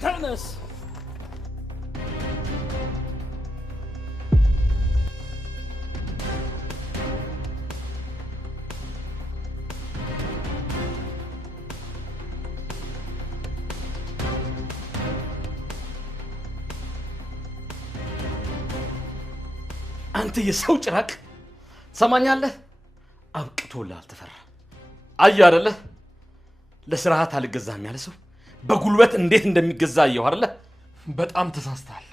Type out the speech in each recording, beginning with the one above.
ተነስ! አንተ የሰው ጭራቅ ሰማኛለህ? አብቅቶልሃል ተፈራ። አየህ አይደለ? ለስርዓት አልገዛም ያለ ሰው በጉልበት እንዴት እንደሚገዛ አየሁ አይደለ? በጣም ተሳስተሃል።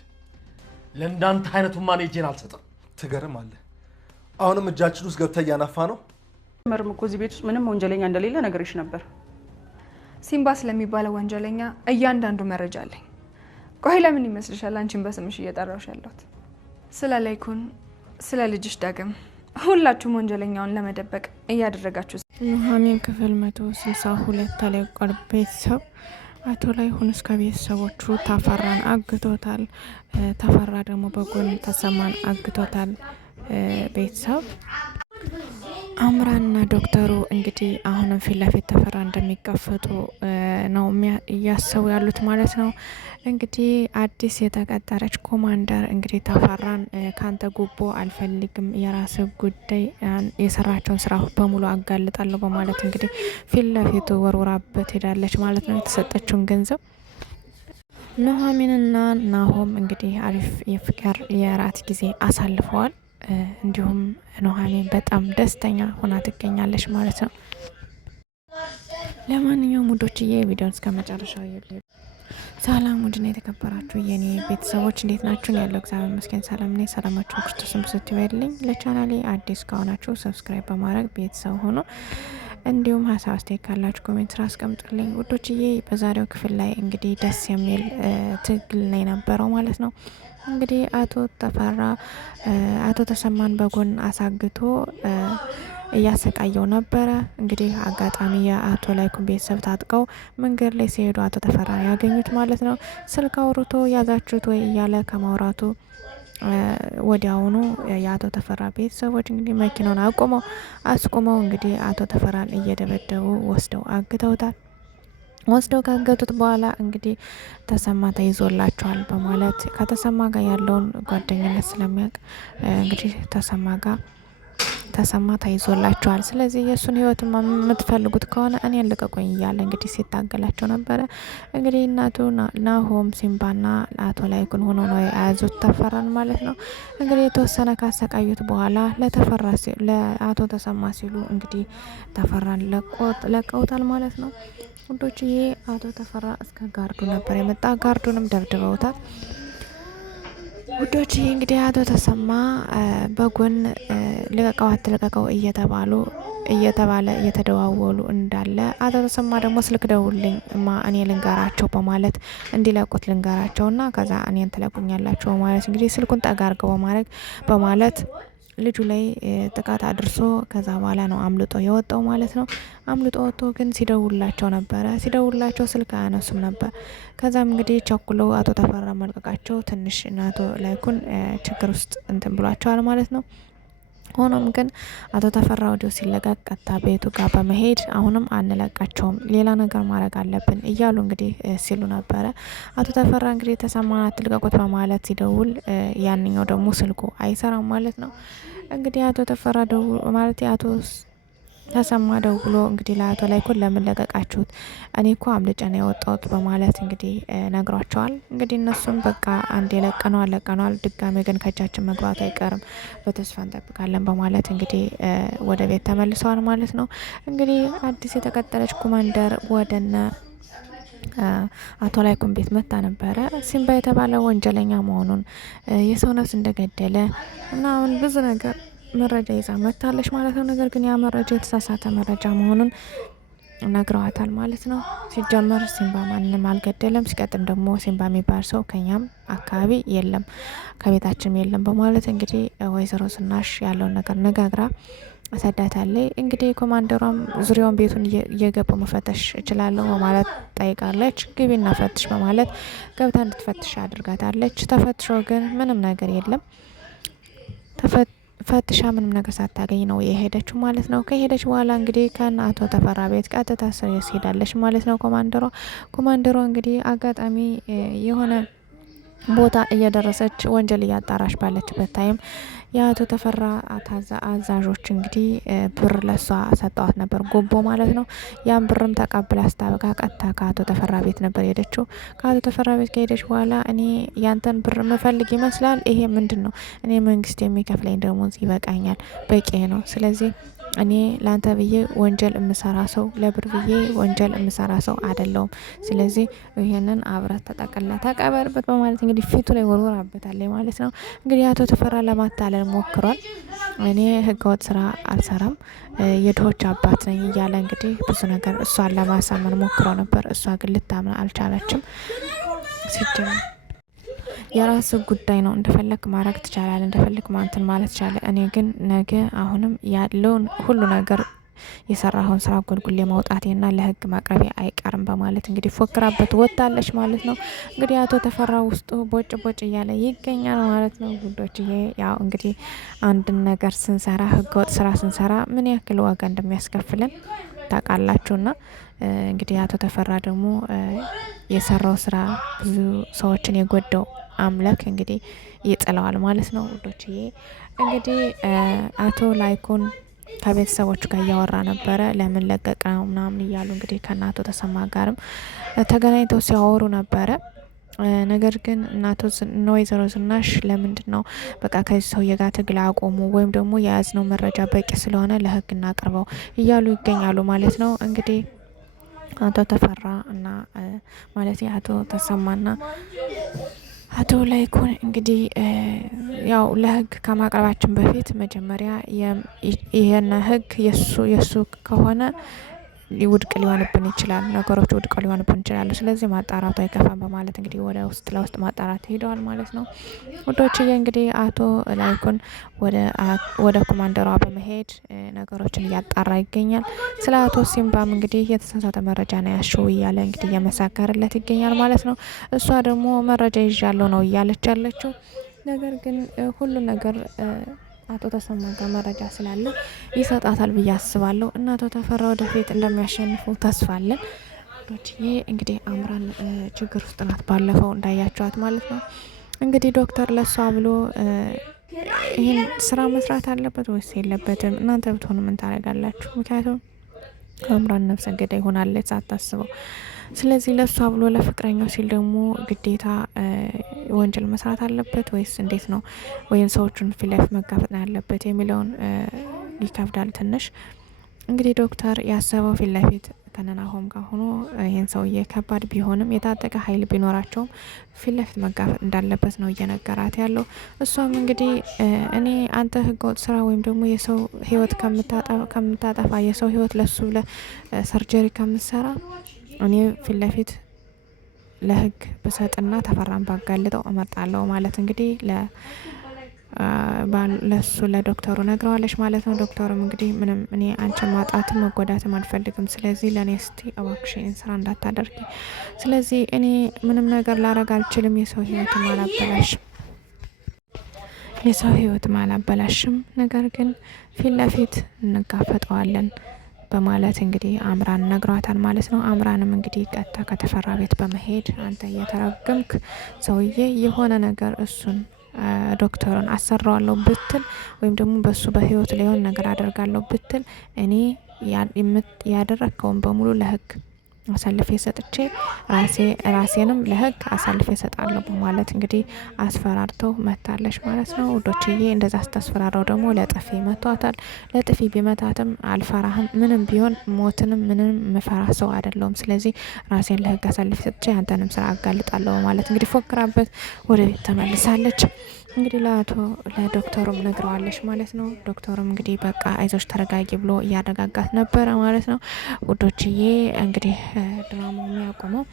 ለእንዳንተ አይነቱ ማኔጄን አልሰጥም። ትገርማለህ። አሁንም እጃችን ውስጥ ገብተህ እያናፋ ነው። መርም እኮ እዚህ ቤት ውስጥ ምንም ወንጀለኛ እንደሌለ ነገርሽ ነበር። ሲምባ ስለሚባለው ወንጀለኛ እያንዳንዱ መረጃ አለኝ። ቆይ ለምን ይመስልሻል አንቺን በስምሽ እየጠራሁሽ ያለሁት? ስለ ላይኩን፣ ስለ ልጅሽ ዳግም ሁላችሁም ወንጀለኛውን ለመደበቅ እያደረጋችሁ። ኑሐሚን ክፍል 162 ተለቋል። ቤተሰብ አቶ ላይኩን እስከ ቤተሰቦቹ ተፈራን አግቶታል። ተፈራ ደግሞ በጎን ተሰማን አግቶታል። ቤተሰብ አምራንና ዶክተሩ እንግዲህ አሁንም ፊት ለፊት ተፈራ እንደሚጋፈጡ ነው እያሰቡ ያሉት ማለት ነው። እንግዲህ አዲስ የተቀጠረች ኮማንደር እንግዲህ ተፈራን ካንተ ጉቦ አልፈልግም፣ የራስ ጉዳይ፣ የሰራቸውን ስራ በሙሉ አጋልጣለሁ በማለት እንግዲህ ፊት ለፊቱ ወርውራበት ሄዳለች ማለት ነው። የተሰጠችውን ገንዘብ ኑሐሚንና ናሆም እንግዲህ አሪፍ የፍቅር የራት ጊዜ አሳልፈዋል። እንዲሁም ኑሐሚን በጣም ደስተኛ ሆና ትገኛለች ማለት ነው። ለማንኛውም ውዶችዬ ቪዲዮን እስከ መጨረሻው ይዩልኝ። ሰላም ውድና የተከበራችሁ የኔ ቤተሰቦች እንዴት ናችሁ? ያለው እግዚአብሔር ይመስገን ሰላም ነኝ። ሰላማችሁ ክርስቶስን ብስት ይበልልኝ። ለቻናሌ አዲስ ከሆናችሁ ሰብስክራይብ በማድረግ ቤተሰብ ሆኖ እንዲሁም ሀሳብ አስተያየት ካላችሁ ኮሜንት ስራ አስቀምጡልኝ ውዶችዬ። በዛሬው ክፍል ላይ እንግዲህ ደስ የሚል ትግል ነው የነበረው ማለት ነው። እንግዲህ አቶ ተፈራ አቶ ተሰማን በጎን አሳግቶ እያሰቃየው ነበረ። እንግዲህ አጋጣሚ የአቶ ላይኩን ቤተሰብ ታጥቀው መንገድ ላይ ሲሄዱ አቶ ተፈራ ያገኙት ማለት ነው። ስልክ አውርቶ ያዛችሁት ወይ እያለ ከማውራቱ ወዲያውኑ የአቶ ተፈራ ቤተሰቦች እንግዲህ መኪናውን አስቁመው እንግዲህ አቶ ተፈራን እየደበደቡ ወስደው አግተውታል። ወስደው ካገቱት በኋላ እንግዲህ ተሰማ ተይዞላቸዋል በማለት ከተሰማ ጋር ያለውን ጓደኝነት ስለሚያውቅ እንግዲህ ተሰማ ተይዞላቸዋል። ስለዚህ የእሱን ህይወት የምትፈልጉት ከሆነ እኔን ልቀቁኝ እያለ እንግዲህ ሲታገላቸው ነበረ። እንግዲህ እናቱ ናሆም ሲምባና አቶ ላይኩን ሆኖ ነው የያዙት ተፈራን ማለት ነው። እንግዲህ የተወሰነ ካሰቃዩት በኋላ ለአቶ ተሰማ ሲሉ እንግዲህ ተፈራን ለቀውታል ማለት ነው። ውዶችዬ አቶ ተፈራ እስከ ጋርዱ ነበር የመጣ። ጋርዱንም ደብድበውታል። ውዶችዬ እንግዲህ አቶ ተሰማ በጎን ልቀቀው አትልቀቀው እየተባለ እየተደዋወሉ እንዳለ አቶ ተሰማ ደግሞ ስልክ ደውልኝ እኔ ልንገራቸው በማለት እንዲለቁት ልንገራቸውና ከዛ እኔን ትለቁኛላቸው በማለት እንግዲህ ስልኩን ጠጋ አድርገው በማለት ልጁ ላይ ጥቃት አድርሶ ከዛ በኋላ ነው አምልጦ የወጣው ማለት ነው። አምልጦ ወጥቶ ግን ሲደውላቸው ስልክ አያነሱም ነበር። ከዛም እንግዲህ ቸኩለው አቶ ተፈራ መልቀቃቸው ትንሽ አቶ ላይኩን ችግር ውስጥ እንትን ብሏቸዋል ማለት ነው። ሆኖም ግን አቶ ተፈራ ወዲያው ሲለቀቅ ቀጥታ ቤቱ ጋር በመሄድ አሁንም አንለቃቸውም፣ ሌላ ነገር ማድረግ አለብን እያሉ እንግዲህ ሲሉ ነበረ። አቶ ተፈራ እንግዲህ ተሰማን አትልቀቁት በማለት ሲደውል ያንኛው ደግሞ ስልኩ አይሰራም ማለት ነው። እንግዲህ አቶ ተፈራ ማለት አቶ ተሰማ ደውሎ እንግዲህ ለአቶ ላይኩን ለምን ለቀቃችሁት? እኔ እኮ አምልጬ ነው የወጣሁት በማለት እንግዲህ ነግሯቸዋል። እንግዲህ እነሱም በቃ አንድ ለቀነዋል፣ ድጋሜ ግን ከእጃችን መግባቱ አይቀርም፣ በተስፋ እንጠብቃለን በማለት እንግዲህ ወደ ቤት ተመልሰዋል ማለት ነው። እንግዲህ አዲስ የተቀጠረች ኮማንደር ወደነ አቶ ላይኩን ቤት መታ ነበረ። ሲምባ የተባለ ወንጀለኛ መሆኑን የሰው ነፍስ እንደገደለ ምናምን ብዙ ነገር መረጃ ይዛ መታለች ማለት ነው። ነገር ግን ያ መረጃ የተሳሳተ መረጃ መሆኑን ነግረዋታል ማለት ነው። ሲጀመር ሲምባ ማንንም አልገደለም፣ ሲቀጥም ደግሞ ሲምባ የሚባል ሰው ከኛም አካባቢ የለም፣ ከቤታችንም የለም በማለት እንግዲህ ወይዘሮ ዝናሽ ያለውን ነገር ነጋግራ አሰዳታለች። እንግዲህ ኮማንደሯም ዙሪያውን ቤቱን እየገቡ መፈተሽ እችላለሁ በማለት ጠይቃለች። ግቢና ፈትሽ በማለት ገብታ እንድትፈትሽ አድርጋታለች። ተፈትሾ ግን ምንም ነገር የለም። ፈትሻ ምንም ነገር ሳታገኝ ነው የሄደችው ማለት ነው። ከሄደች በኋላ እንግዲህ ከነ አቶ ተፈራ ቤት ቀጥታ ሄዳለች ማለት ነው። ኮማንደሯ እንግዲህ አጋጣሚ የሆነ ቦታ እየደረሰች ወንጀል እያጣራሽ ባለችበት ታይም የአቶ ተፈራ አዛዦች እንግዲህ ብር ለሷ ሰጠዋት ነበር፣ ጉቦ ማለት ነው። ያን ብርም ተቀብላ ስታበቃ ቀጥታ ከአቶ ተፈራ ቤት ነበር ሄደችው። ከአቶ ተፈራ ቤት ከሄደች በኋላ እኔ ያንተን ብር ምፈልግ ይመስላል፣ ይሄ ምንድን ነው? እኔ መንግስት የሚከፍለኝ ደሞዝ ይበቃኛል፣ በቂ ነው። ስለዚህ እኔ ላንተ ብዬ ወንጀል የምሰራ ሰው፣ ለብር ብዬ ወንጀል የምሰራ ሰው አይደለሁም። ስለዚህ ይሄንን አብረት ተጠቅላ ተቀበርበት በማለት እንግዲህ ፊቱ ላይ ወርወራበታለች ማለት ነው። እንግዲህ አቶ ተፈራ ለማታለል ሞክሯል። እኔ ህገወጥ ስራ አልሰራም፣ የድሆች አባት ነኝ እያለ እንግዲህ ብዙ ነገር እሷን ለማሳመን ሞክሮ ነበር። እሷ ግን ልታምን አልቻለችም። ሲጀምር የራስ ጉዳይ ነው፣ እንደፈለክ ማድረግ ትችላለህ፣ እንደፈለክ ማንትን ማለት ትችላለህ። እኔ ግን ነገ አሁንም ያለውን ሁሉ ነገር የሰራውን ስራ ጎልጉሌ ማውጣቴና ለህግ ማቅረቢያ አይቀርም በማለት እንግዲህ ፎክራበት ወጣለች ማለት ነው። እንግዲህ አቶ ተፈራ ውስጡ ቦጭ እያለ ይገኛል ማለት ነው ውዶችዬ። ያው እንግዲህ አንድን ነገር ስንሰራ፣ ህገወጥ ስራ ስንሰራ ምን ያክል ዋጋ እንደሚያስከፍለን ታውቃላችሁና እንግዲህ አቶ ተፈራ ደግሞ የሰራው ስራ ብዙ ሰዎችን የጎዳው አምላክ እንግዲህ ይጥለዋል ማለት ነው ውዶችዬ። እንግዲህ አቶ ላይኩን ከቤተሰቦቹ ጋር እያወራ ነበረ። ለምን ለቀቅ ነው ምናምን እያሉ እንግዲህ ከእናቶ ተሰማ ጋርም ተገናኝተው ሲያወሩ ነበረ። ነገር ግን ወይዘሮ ዝናሽ ለምንድን ነው በቃ ከዚህ ሰውዬ ጋር ትግል አቆሙ፣ ወይም ደግሞ የያዝነው መረጃ በቂ ስለሆነ ለህግ እናቅርበው እያሉ ይገኛሉ ማለት ነው። እንግዲህ አቶ ተፈራ እና ማለት አቶ ተሰማና አቶ ላይኩን እንግዲህ ያው ለህግ ከማቅረባችን በፊት መጀመሪያ ይሄን ህግ የሱ ከሆነ ውድቅ ሊሆንብን ይችላል፣ ነገሮች ውድቅ ሊሆንብን ይችላሉ። ስለዚህ ማጣራቱ አይከፋም በማለት እንግዲህ ወደ ውስጥ ለውስጥ ማጣራት ሄደዋል ማለት ነው ውዶችዬ። እንግዲህ አቶ ላይኩን ወደ ኮማንደሯ በመሄድ ነገሮችን እያጣራ ይገኛል። ስለ አቶ ሲምባም እንግዲህ የተሳሳተ መረጃ ነው ያሽው እያለ እንግዲህ እየመሰከረለት ይገኛል ማለት ነው። እሷ ደግሞ መረጃ ይዣለሁ ነው እያለች ያለችው። ነገር ግን ሁሉ ነገር አቶ ተሰማ ጋር መረጃ ስላለ ይሰጣታል ብዬ አስባለሁ። እና አቶ ተፈራ ወደፊት እንደሚያሸንፉ ተስፋ አለን። ይሄ እንግዲህ አምራን ችግር ውስጥ ናት፣ ባለፈው እንዳያቸዋት ማለት ነው። እንግዲህ ዶክተር ለሷ ብሎ ይህን ስራ መስራት አለበት ወይስ የለበትም? እናንተ ብትሆኑ ምን ታደርጋላችሁ? ምክንያቱም አምራን ነፍሰ ገዳይ ሆናለች ሳታስበው። ስለዚህ ለሷ ብሎ ለፍቅረኛው ሲል ደግሞ ግዴታ ወንጀል መስራት አለበት ወይስ እንዴት ነው? ወይም ሰዎቹን ፊት ለፊት መጋፈጥ ነው ያለበት የሚለውን ይከብዳል ትንሽ። እንግዲህ ዶክተር ያሰበው ፊት ለፊት ከነናሆም ጋር ሆኖ ይህን ሰውዬ ከባድ ቢሆንም የታጠቀ ኃይል ቢኖራቸውም ፊት ለፊት መጋፈጥ እንዳለበት ነው እየነገራት ያለው። እሷም እንግዲህ እኔ አንተ ህገወጥ ስራ ወይም ደግሞ የሰው ህይወት ከምታጠፋ የሰው ህይወት ለሱ ብለ ሰርጀሪ ከምትሰራ እኔ ፊት ለፊት ለህግ ብሰጥና ተፈራን ባጋልጠው እመርጣለሁ ማለት እንግዲህ ለሱ ለዶክተሩ ነግረዋለች ማለት ነው። ዶክተሩም እንግዲህ ምንም እኔ አንቺን ማጣትም መጎዳትም አልፈልግም፣ ስለዚህ ለእኔ እስቲ እባክሽን ስራ እንዳታደርጊ፣ ስለዚህ እኔ ምንም ነገር ላረግ አልችልም፣ የሰው ህይወት አላበላሽም፣ ነገር ግን ፊት ለፊት እንጋፈጠዋለን በማለት እንግዲህ አምራን ነግሯታል ማለት ነው። አምራንም እንግዲህ ቀጥታ ከተፈራ ቤት በመሄድ አንተ እየተረገምክ ሰውዬ የሆነ ነገር እሱን ዶክተሩን አሰራዋለሁ ብትል ወይም ደግሞ በሱ በህይወት ላይ የሆነ ነገር አደርጋለሁ ብትል እኔ ያደረግከውን በሙሉ ለህግ አሳልፌ ሰጥቼ ራሴንም ለህግ አሳልፌ ሰጣለሁ በማለት እንግዲህ አስፈራርተው መታለች ማለት ነው ውዶችዬ። እንደዛ ስታስፈራራው ደግሞ ለጥፊ መቷታል። ለጥፊ ቢመታትም አልፈራህም፣ ምንም ቢሆን ሞትንም ምንም ምፈራ ሰው አይደለሁም፣ ስለዚህ ራሴን ለህግ አሳልፌ ሰጥቼ አንተንም ስራ አጋልጣለሁ በማለት እንግዲህ ፎክራበት ወደ ቤት ተመልሳለች። እንግዲህ ለዶክተሩም ነግረዋለች ማለት ነው። ዶክተሩም እንግዲህ በቃ አይዞች ተረጋጊ ብሎ እያረጋጋት ነበረ ማለት ነው ውዶችዬ። እንግዲህ ድራማው የሚያቆመው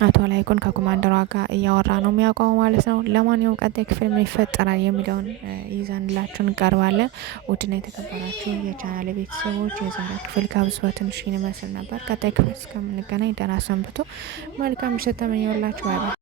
አቶ ላይኩን ከኮማንደሯ ጋር እያወራ ነው የሚያቆመው ማለት ነው። ለማንኛውም ቀጣይ ክፍል ምን ይፈጠራል የሚለውን ይዘንላችሁ እንቀርባለን። ውድና የተከበራችሁ የቻናል ቤተሰቦች የዛሬ ክፍል ከብዙ በትንሹ ይመስል ነበር። ቀጣይ ክፍል እስከምንገናኝ ደህና ሰንብቱ። መልካም ምሽት ተመኘሁላችሁ። ባይ ባይ።